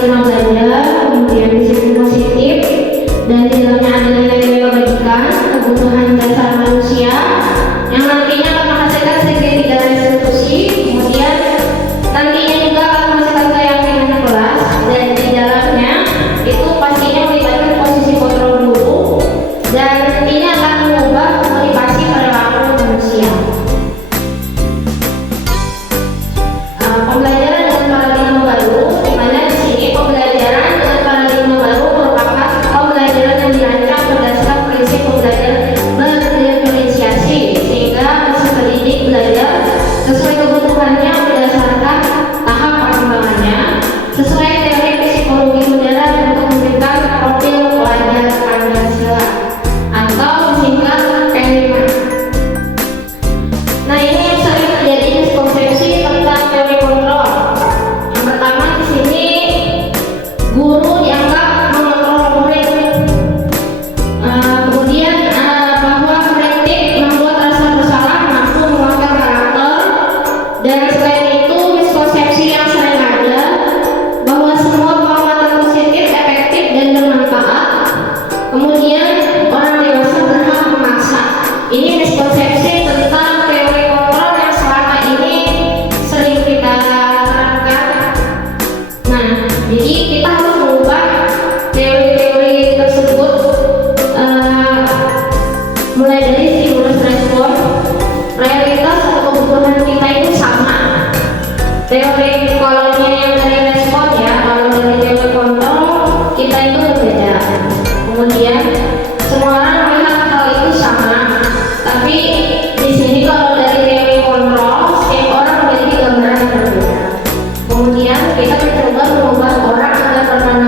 paradigma belajar, kemudian disiplin positif, dan di dalamnya ada nilai-nilai kebajikan, kebutuhan dasar manusia yang nantinya akan menghasilkan segitiga restitusi, kemudian nantinya juga akan menghasilkan keyakinan kelas, dan di dalamnya itu pastinya melibatkan posisi kontrol guru dan nantinya akan mengubah motivasi perilaku manusia. Pembelajaran dengan paradigma baru, di mana di sini pembelajaran dengan paradigma baru merupakan pembelajaran yang dirancang berdasarkan prinsip pembelajaran berdiferensiasi, sehingga peserta didik belajar sesuai kebutuhannya berdasarkan tahap perkembangannya, sesuai teori psikologi modern untuk memberikan profil pelajar Pancasila atau disingkat PPM. Nah, ini yang sering terjadi miskonsepsi tentang teori kontrol. Yang pertama di sini guru dianggap mengontrol murid. Kemudian bahwa kritik membuat rasa bersalah mampu menguatkan karakter, dan selain itu miskonsepsi yang sering ada bahwa semua pengamatan positif efektif dan bermanfaat. Kemudian orang dewasa berhak memaksa. Ini miskonsepsi tentang teori kontrol yang selama ini sering kita terapkan. Nah, jadi kita harus mengubah teori-teori tersebut, mulai dari stimulus respon, realitas atau kebutuhan kita itu sama. Teori kalau yang dari respon ya, kalau dari teori kontrol kita itu berbeda. Kemudian semua orang melihat hal itu sama, tapi di sini kalau dari teori kontrol setiap orang memiliki gambaran yang berbeda. Kemudian kita mencoba mengubah orang agar bertanggung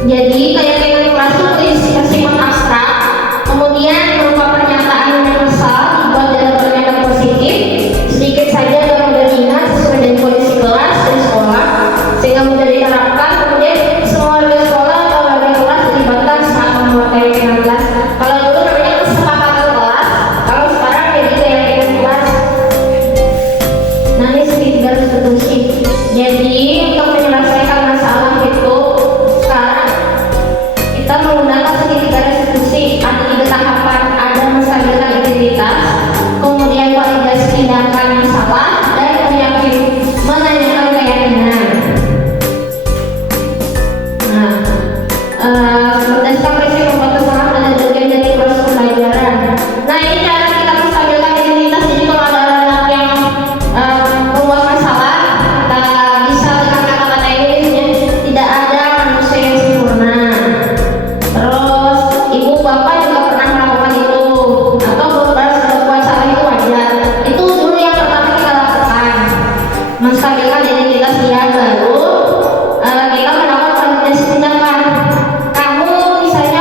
Jadi keyakinan kelas itu bersifat abstrak, kemudian berupa pernyataan universal dibuat dalam pernyataan positif, sedikit saja dalam mudah diingat sesuai dengan kondisi kelas dan sekolah, sehingga mudah diterapkan. Kemudian semua warga sekolah atau warga kelas dilibatkan saat membuat keyakinan kelas. Kalau dulu namanya kesepakatan kelas, kalau sekarang jadi keyakinan kelas. Nah, ini sedikit garis diskusi. Jadi untuk menyelesaikan masalah itu sekarang kita menggunakan segitiga restitusi. Ada 3 tahapan, ada menstabilkan identitas, kemudian validasi tindakan yang salah, dan menanyakan keyakinan. Nah, berdasarkan prinsip membuat kesalahan ada bagian dari proses pembelajaran. Nah, ini cara kita menstabilkan identitas. Jadi kalau ada anak yang membuat masalah, kita bisa dengan kata-kata ini, tidak ada manusia yang sempurna. Terus ibu bapak juga pernah melakukan itu, atau berbuat salah itu wajar. Itu dulu yang pertama kita lakukan, menstabilkan identitas dia. Baru kita melakukan validasi tindakan. Kamu misalnya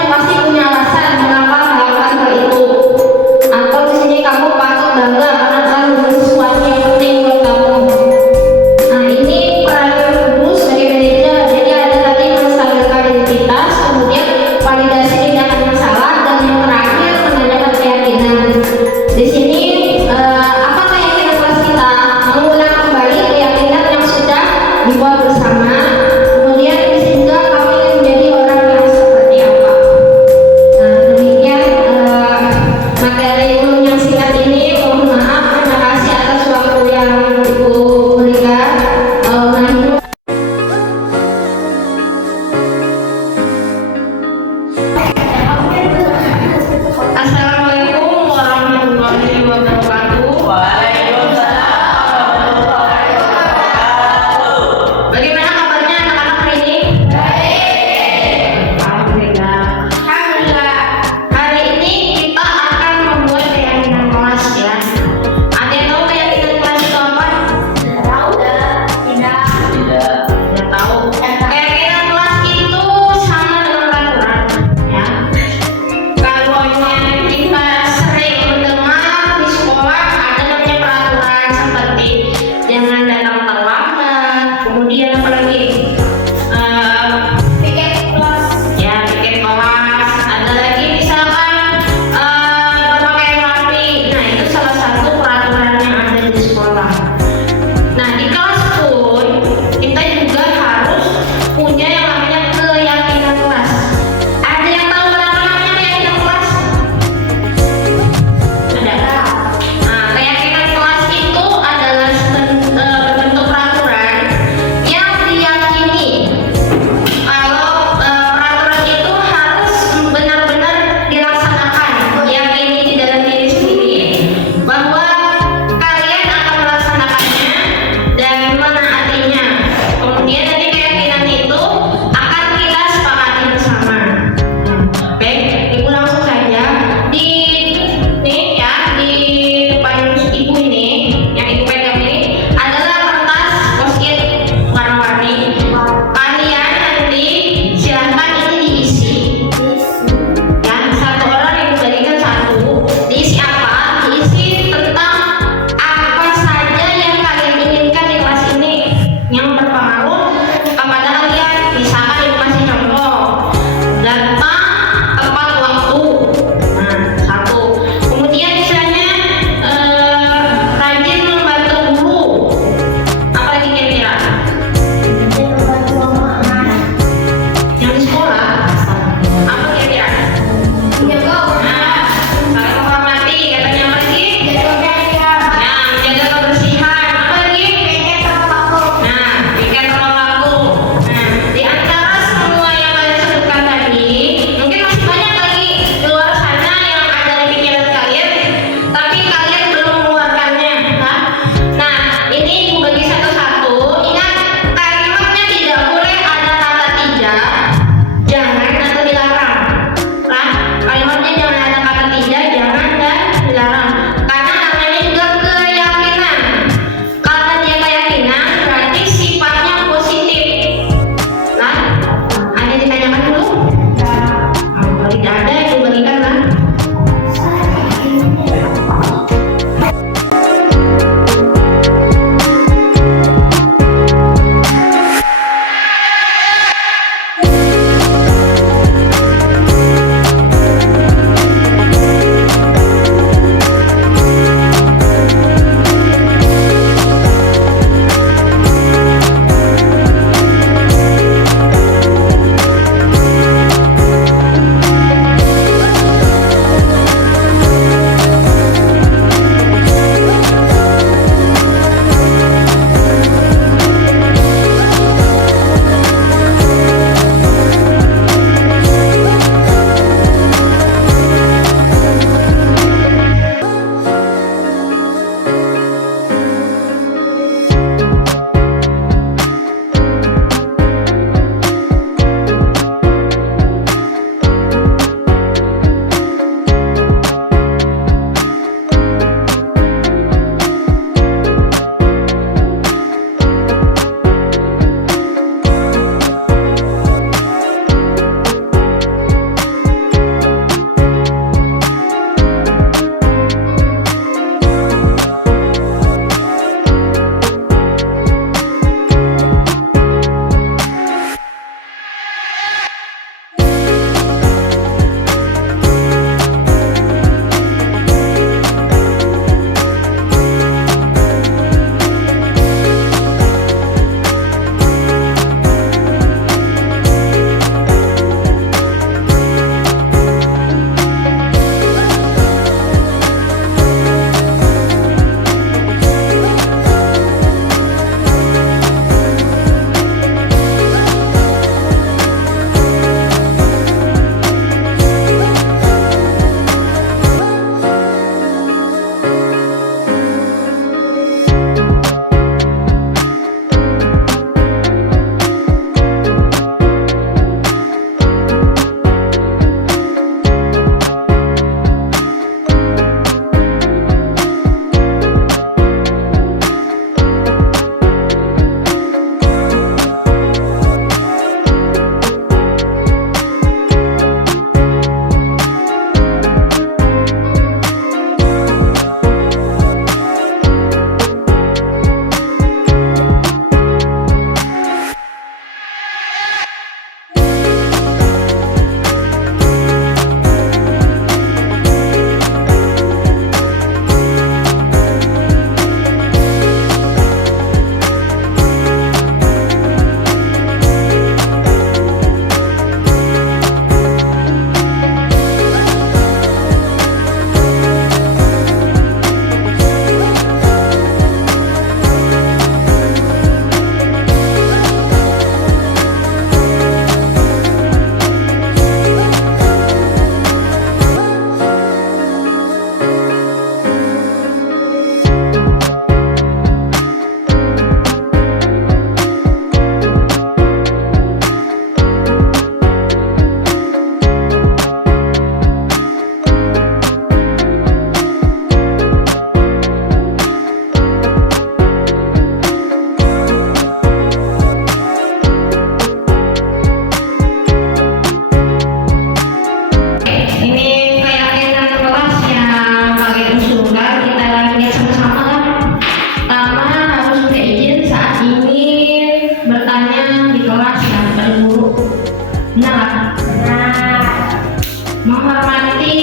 menghormati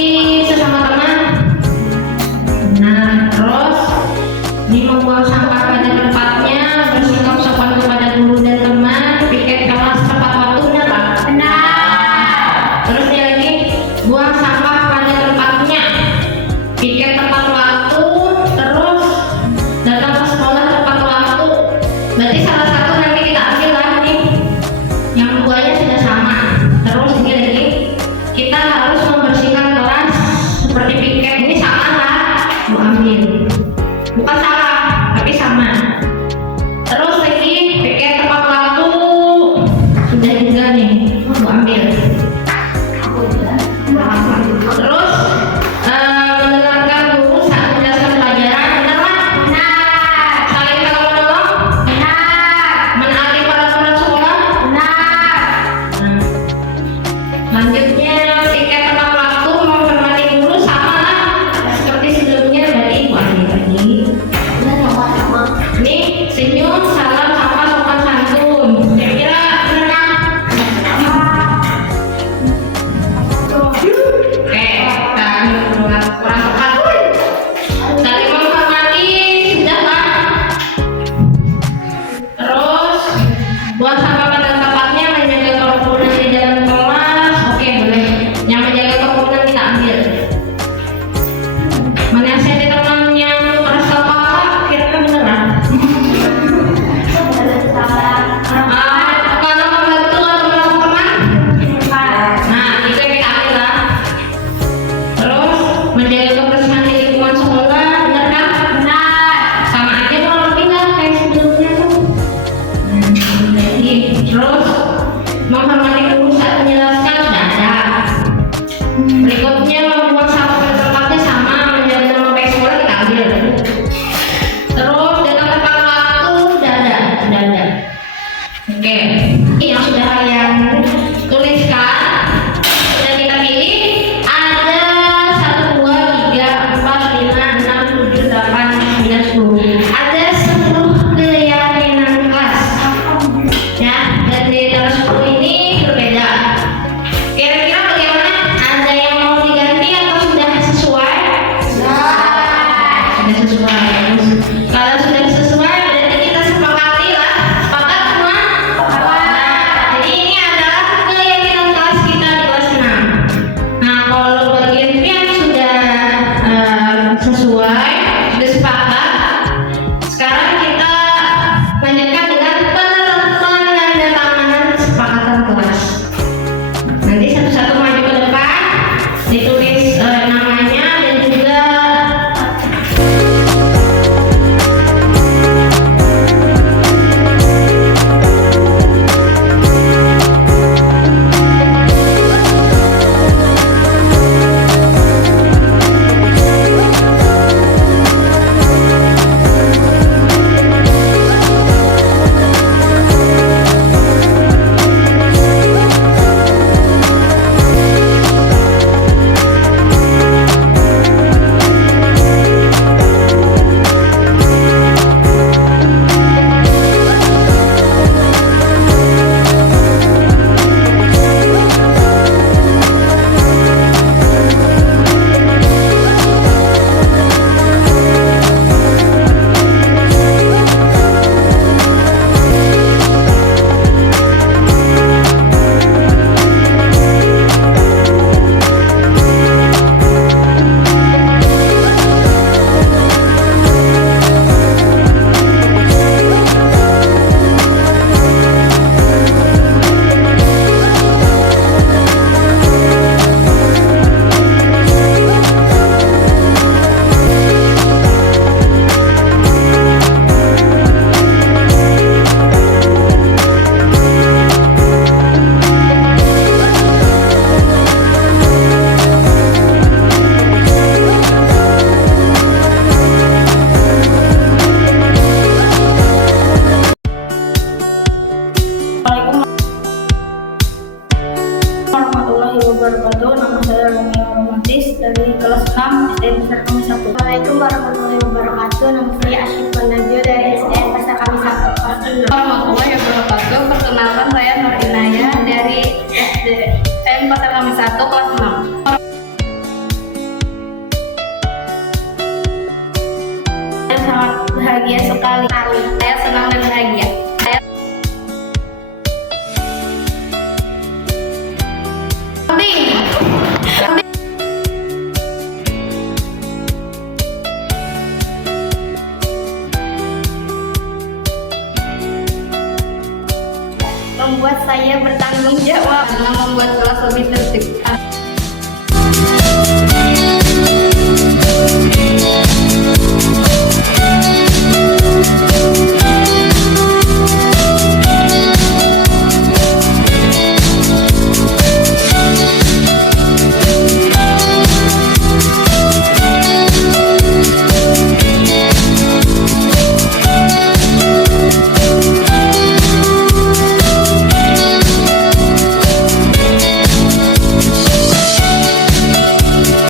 sesama teman. Nah, terus ini membuang sampah pada tempatnya, bersikap sopan kepada guru dan teman, piket kelas tepat waktu, benar Pak? Benar. Terus dia lagi buang sampah pada tempatnya, piket tepat waktu, terus datang ke sekolah tepat waktu. Berarti salah satu nanti kita ambil lah nih, yang keduanya sudah sama. Terus ini lagi kita harus membersihkan kelas seperti piket, ini sama lah, mau ambil. Bukan salah, tapi sama. Terus lagi piket tepat waktu sudah juga nih, mau ambil. Terus mendengarkan guru saat menjelaskan pelajaran, benar Pak? Benar. Saling tolong menolong? Benar. Menaati peraturan sekolah? Benar. Lanjutnya piket tepat waktu, menghormati guru, sama lah seperti sebelumnya, berarti mau ambil lagi. Ini senyum, salam, sapa, sopan santun. Kira-kira benar kan? Oke, kan kurang tepat. Saling menghormati sudah Pak. Terus buang sampah pada tempatnya, menjaga kerukunan di dalam kelas. Oke, boleh. Yang menjaga kerukunan kita ambil. Menasihati teman yang keras kepala, kira-kira benar kan? Kalau membantu atau menolong teman? Nah, itu yang kita ambil lah. Terus menjaga kebersihan di lingkungan sekolah, benar kan? Benar. Sama aja kurang lebih nggak kayak sebelumnya tuh. Jadi terus menghormati guru saat menjelaskan sudah ada. Berikutnya membuang sampah pada tempatnya, sama, menjaga nama baik sekolah kita ambil. Terus datang tepat waktu sudah ada, sudah ada. Oke, ini yang sudah kalian tuliskan, sudah kita pilih. Ada 1, 2, 3, 4, 5, 6, 7, 8, 9, 10. Ada 10 keyakinan kelas. Ya, dan di antara 10 ini berbeda. Kira-kira bagaimana? Ada yang mau diganti atau sudah sesuai? Sudah sesuai. Kalau sudah sesuai, berarti kita sepakati lah. Sepakat semua? Nah, jadi ini adalah keyakinan kelas kita di kelas 6. Nah, kalau bagian yang sudah sesuai, sudah sepakat, sekarang kita lanjutkan dengan penandatanganan kesepakatan kelas. Nanti satu-satu maju ke depan, ditulis namanya dan juga wabarakatuh. Nama saya Rumi Romantis dari kelas 6 SDN Pasar Kami 1. Assalamualaikum warahmatullahi wabarakatuh. Nama saya Asyik Najwa dari SDN Pasar Kami 1. Warahmatullahi wabarakatuh. Perkenalkan saya Nur Inaya dari SDN Pasar Kami 1 kelas 6. bahagia sekali. Saya senang dan bahagia. Saya Membuat saya bertanggung jawab. karena membuat kelas lebih tertib.